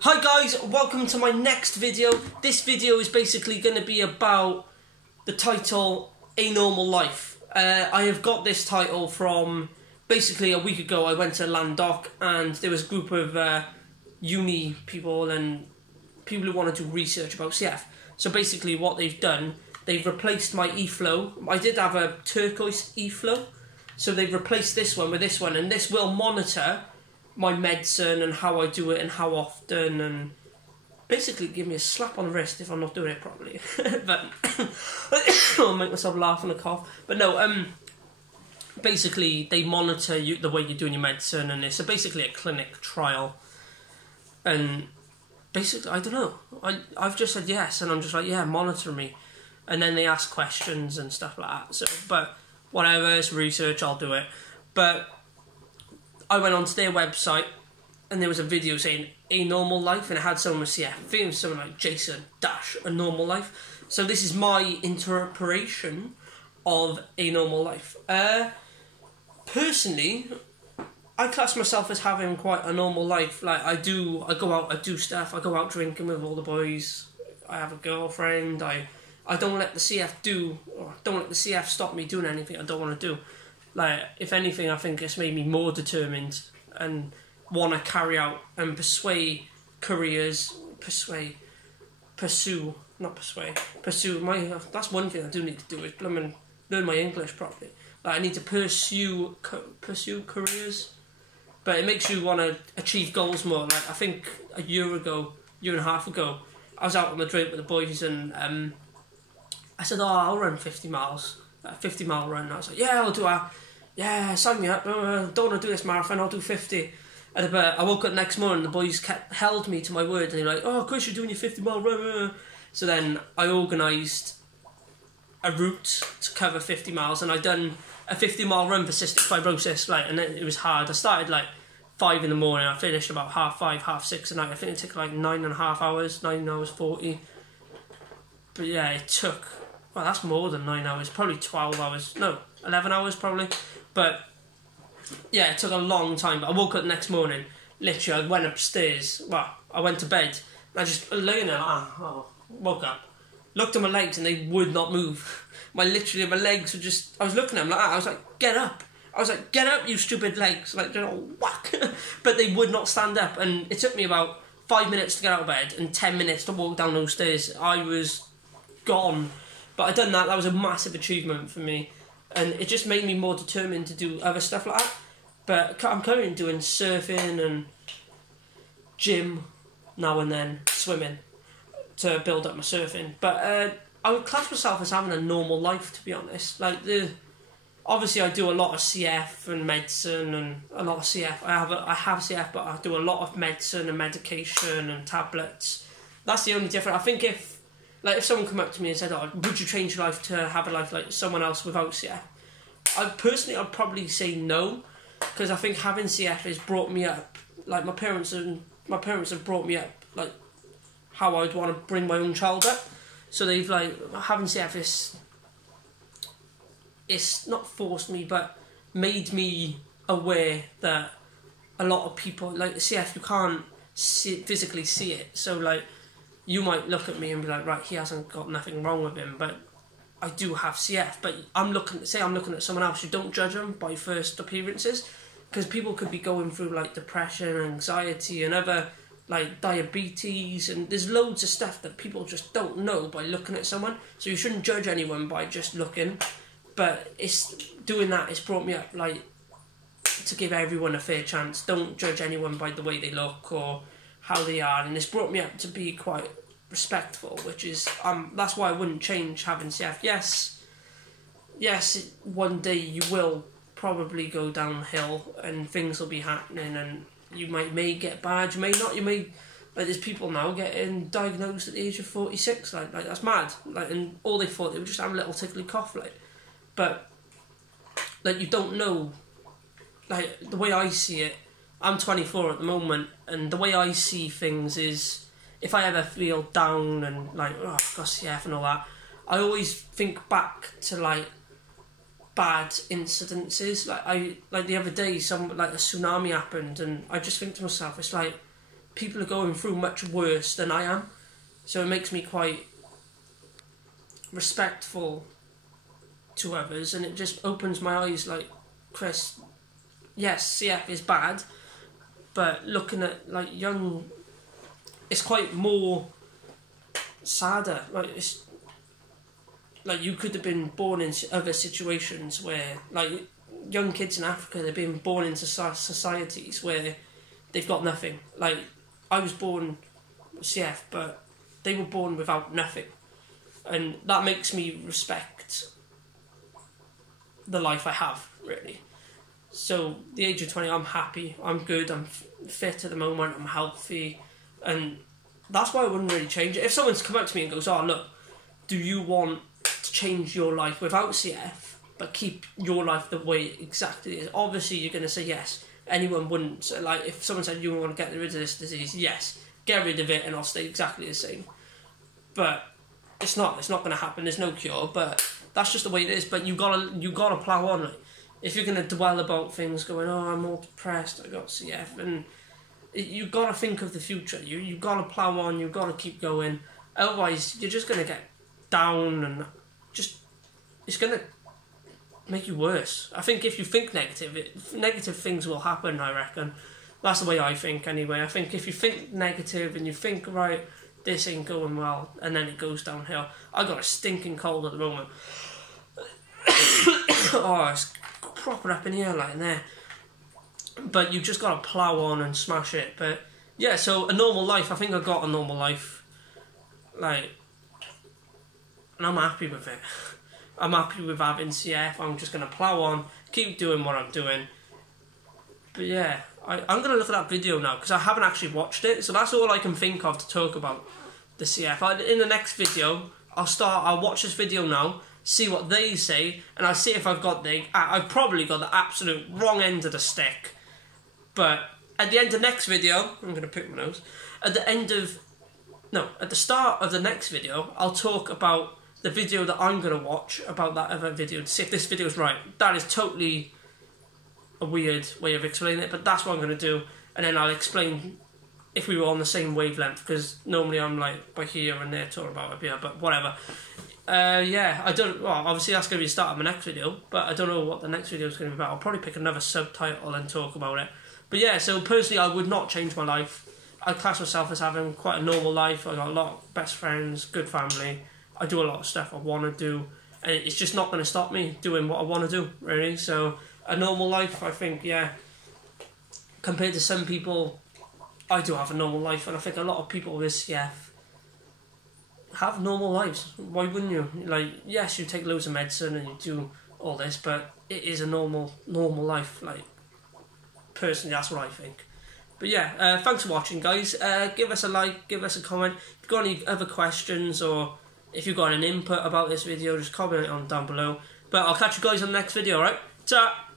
Hi guys, welcome to my next video. This video is basically going to be about the title, A Normal Life. I have got this title from, basically a week ago I went to Landoc and there was a group of uni people and people who want to do research about CF. So basically what they've done, they've replaced my eFlow. I did have a turquoise eFlow, so they've replaced this one with this one, and this will monitor my medicine and how I do it and how often, and basically give me a slap on the wrist if I'm not doing it properly. But I'll make myself laugh and a cough. But no, basically they monitor you the way you're doing your medicine, and it's basically a clinic trial. And basically, I don't know. I've just said yes, and I'm just like, yeah, monitor me. And then they ask questions and stuff like that. So, but whatever, it's research, I'll do it. But I went onto their website and there was a video saying A Normal Life, and it had someone with CF. I think it was someone like Jason Dash, A Normal Life. So this is my interpretation of A Normal Life. Personally, I class myself as having quite a normal life. Like I go out, I do stuff, I go out drinking with all the boys, I have a girlfriend, I don't let the CF stop me doing anything I don't want to do. Like, if anything, I think it's made me more determined and want to carry out and pursue my, that's one thing I do need to do, is learn my English properly. Like, I need to pursue careers, but it makes you want to achieve goals more. Like, I think a year and a half ago, I was out on the drink with the boys, and I said, oh, I'll run 50 miles, a 50-mile run. And I was like, yeah, I'll do a, yeah, sign me up, don't want to do this marathon, I'll do 50. And I woke up the next morning, the boys held me to my word, and they were like, oh, of course you're doing your 50-mile run. So then I organised a route to cover 50 miles, and I'd done a 50-mile run for cystic fibrosis, like, and it was hard. I started like 5 in the morning, I finished about 5:30, 6:30 at night. I think it took like 9.5 hours, 9 hours 40. But yeah, it took, well, that's more than 9 hours, probably 12 hours, no, 11 hours probably. But yeah, it took a long time. But I woke up the next morning, literally I went upstairs, well, I went to bed, and I just lay there, woke up, looked at my legs and they would not move. My legs were just, I was looking at them like that, I was like, get up. I was like, get up, you stupid legs, like, you know, whack. But they would not stand up, and it took me about 5 minutes to get out of bed and 10 minutes to walk down those stairs. I was gone. But I'd done that, that was a massive achievement for me, and it just made me more determined to do other stuff like that. But I'm currently doing surfing and gym now and then, swimming, to build up my surfing. But I would class myself as having a normal life, to be honest. Like, obviously I do a lot of CF and medicine and a lot of CF. I have CF, but I do a lot of medicine and medication and tablets. That's the only difference. I think if someone come up to me and said, oh, would you change your life to have a life like someone else without CF? I'd probably say no, because I think having CF has brought me up. Like, my parents have brought me up, like, how I'd want to bring my own child up. So they've, like, having CF it's not forced me, but made me aware that a lot of people, like, the CF, you can't physically see it. So, like, you might look at me and be like, right, he hasn't got nothing wrong with him, but I do have CF. But I'm looking at someone else, you don't judge them by first appearances, because people could be going through, like, depression, anxiety, and other, like, diabetes, and there's loads of stuff that people just don't know by looking at someone. So you shouldn't judge anyone by just looking. But it's brought me up, like, to give everyone a fair chance. Don't judge anyone by the way they look or how they are, and it's brought me up to be quite respectful, which is, that's why I wouldn't change having CF. Yes, one day you will probably go downhill and things will be happening, and you may get bad, you may not, like, there's people now getting diagnosed at the age of 46, like that's mad, like, and all they thought, they would just have a little tickly cough, like, but, like, you don't know, like, the way I see it, I'm 24 at the moment, and the way I see things is, if I ever feel down and, like, oh, I've got CF and all that, I always think back to, like, bad incidences. Like the other day, a tsunami happened, and I just think to myself, it's like, people are going through much worse than I am. So it makes me quite respectful to others, and it just opens my eyes like, Chris, yes, CF is bad, but looking at like young, it's quite more sadder. Like, it's like you could have been born in other situations where, like, young kids in Africa, they've been born into societies where they've got nothing. Like, I was born with CF, but they were born without nothing. And that makes me respect the life I have, really. So, the age of 20, I'm happy, I'm good, I'm fit at the moment, I'm healthy, and that's why I wouldn't really change it. If someone's come up to me and goes, oh, look, do you want to change your life without CF, but keep your life the way it exactly is? Obviously, you're going to say yes. Anyone wouldn't. So, like, if someone said you want to get rid of this disease, yes, get rid of it and I'll stay exactly the same. But it's not going to happen. There's no cure, but that's just the way it is. But you gotta plough on. Like, if you're going to dwell about things going, oh, I'm all depressed, I got CF, and you got to think of the future. You got to plough on, you got to keep going. Otherwise, you're just going to get down, and just, it's going to make you worse. I think if you think negative, negative things will happen, I reckon. That's the way I think, anyway. I think if you think negative and you think, right, this ain't going well, and then it goes downhill. I got a stinking cold at the moment. Oh, it's proper up in here, like in there. But you just got to plough on and smash it. But yeah, so a normal life. I think I got a normal life. Like, and I'm happy with it. I'm happy with having CF. I'm just going to plough on, keep doing what I'm doing. But yeah, I'm going to look at that video now, because I haven't actually watched it. So that's all I can think of to talk about the CF. In the next video, I'll watch this video now, see what they say, and I'll see if I've probably got the absolute wrong end of the stick. But at the end of the next video, I'm going to pick my nose, at the start of the next video, I'll talk about the video that I'm going to watch, about that other video, to see if this video is right. That is totally a weird way of explaining it, but that's what I'm going to do, and then I'll explain if we were on the same wavelength, because normally I'm like by here and they're talking about up here, but whatever. Yeah, obviously that's going to be the start of my next video, but I don't know what the next video is going to be about. I'll probably pick another subtitle and talk about it. But yeah, so personally I would not change my life. I class myself as having quite a normal life. I got a lot of best friends, good family. I do a lot of stuff I want to do, and it's just not going to stop me doing what I want to do, really. So a normal life, I think, yeah, compared to some people, I do have a normal life, and I think a lot of people with CF have normal lives. Why wouldn't you? Like, yes, you take loads of medicine and you do all this, but it is a normal life. Like, personally, that's what I think. But yeah, thanks for watching, guys. Give us a like, give us a comment. If you've got any other questions, or if you've got an input about this video, just comment it on down below. But I'll catch you guys on the next video, alright? Ta!